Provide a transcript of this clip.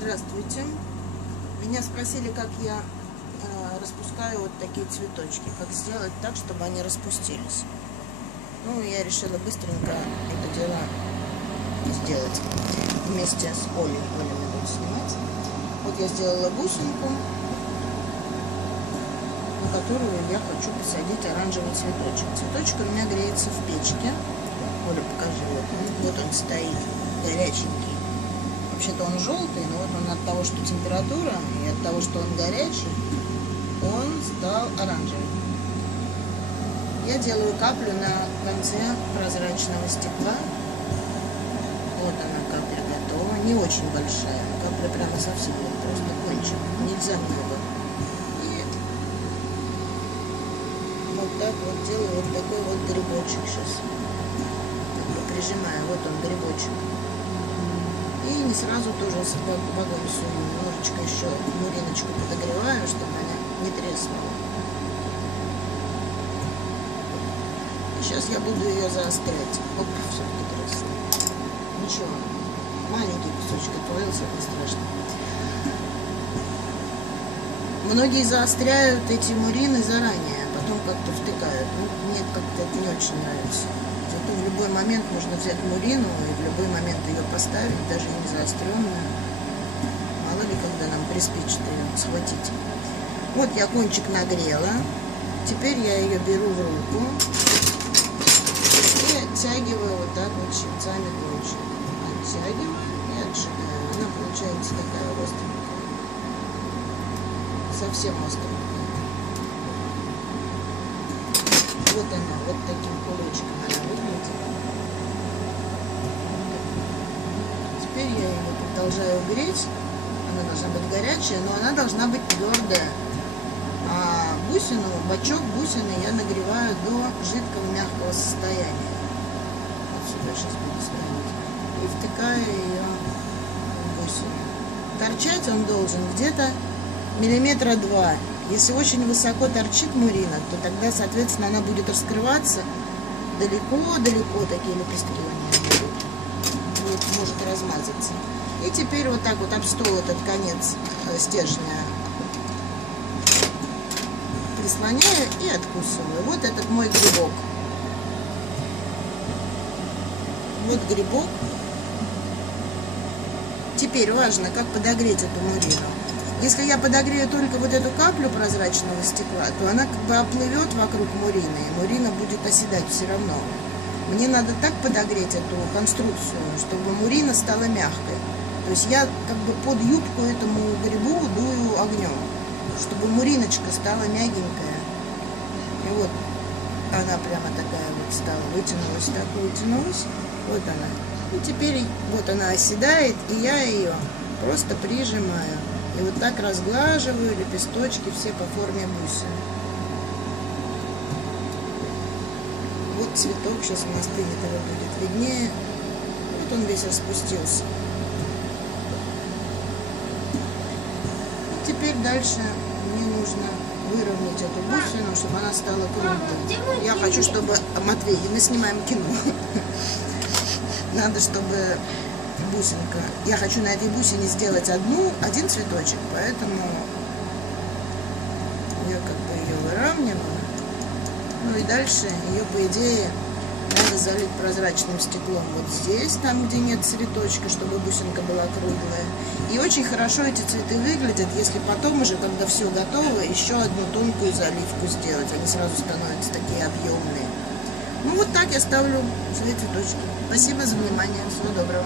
Здравствуйте. Меня спросили, как я распускаю вот такие цветочки. Как сделать так, чтобы они распустились. Ну, я решила быстренько это дело сделать вместе с Олей. Оля меня будет снимать. Вот я сделала бусинку, на которую я хочу посадить оранжевый цветочек. Цветочек у меня греется в печке. Оля, покажи. Вот он стоит, горяченький. Вообще-то он желтый, но вот он от того, что температура, и от того, что он горячий, он стал оранжевый. Я делаю каплю на конце прозрачного стекла. Вот она, капля готова. Не очень большая. Капля прямо совсем, просто кончик. Нельзя много. И вот так вот делаю вот такой вот грибочек сейчас. Как бы прижимаю. Вот он, грибочек. И не сразу тоже в огонь сую. Немножечко еще муриночку подогреваю, чтобы она не треснула. И сейчас я буду ее заострять. Оп, все-таки тресло. Ничего. Маленький кусочек отвалился, не страшно. Многие заостряют эти мурины заранее, а потом как-то втыкают. Ну, мне как-то это не очень нравится. Зато в любой момент можно взять мурину и в любой момент ее поставить, даже не заостренную. Мало ли, когда нам приспичит ее схватить. Вот я кончик нагрела. Теперь я ее беру в руку и оттягиваю вот так вот щипцами кончик. Оттягиваю и отжигаю. Она получается такая остренькая. Совсем остренькая. Вот она, вот таким кулечком она выглядит. Теперь я ее продолжаю греть. Она должна быть горячая, но она должна быть твердая. А бусину, бачок бусины я нагреваю до жидкого мягкого состояния. Вот сюда сейчас буду ставить. И втыкаю ее в бусину. Торчать он должен где-то миллиметра 2. Если очень высоко торчит мурина, то тогда, соответственно, она будет раскрываться далеко-далеко, такие лепестки у нее будут. Вот, может размазаться. И теперь вот так вот об стол этот конец стержня прислоняю и откусываю. Вот этот мой грибок. Вот грибок. Теперь важно, как подогреть эту мурину. Если я подогрею только вот эту каплю прозрачного стекла, то она как бы оплывет вокруг мурины, и мурина будет оседать все равно. Мне надо так подогреть эту конструкцию, чтобы мурина стала мягкой. То есть я как бы под юбку этому грибу дую огнем, чтобы муриночка стала мягенькая. И вот она прямо такая вот стала, вытянулась, так вытянулась. Вот она. И теперь вот она оседает, и я ее просто прижимаю. И вот так разглаживаю лепесточки все по форме бусин. Вот цветок сейчас у нас остынет, его будет виднее. Вот он весь распустился. И теперь дальше мне нужно выровнять эту бусину, чтобы она стала круглой. Я хочу, чтобы... Матвей, мы снимаем кино. Надо, чтобы... бусинка. Я хочу на этой бусине сделать один цветочек, поэтому я как бы ее выравниваю. Ну и дальше ее, по идее, надо залить прозрачным стеклом вот здесь, там, где нет цветочка, чтобы бусинка была круглая. И очень хорошо эти цветы выглядят, если потом уже, когда все готово, еще одну тонкую заливку сделать. Они сразу становятся такие объемные. Ну вот так я ставлю свои цветочки. Спасибо за внимание. Всего доброго.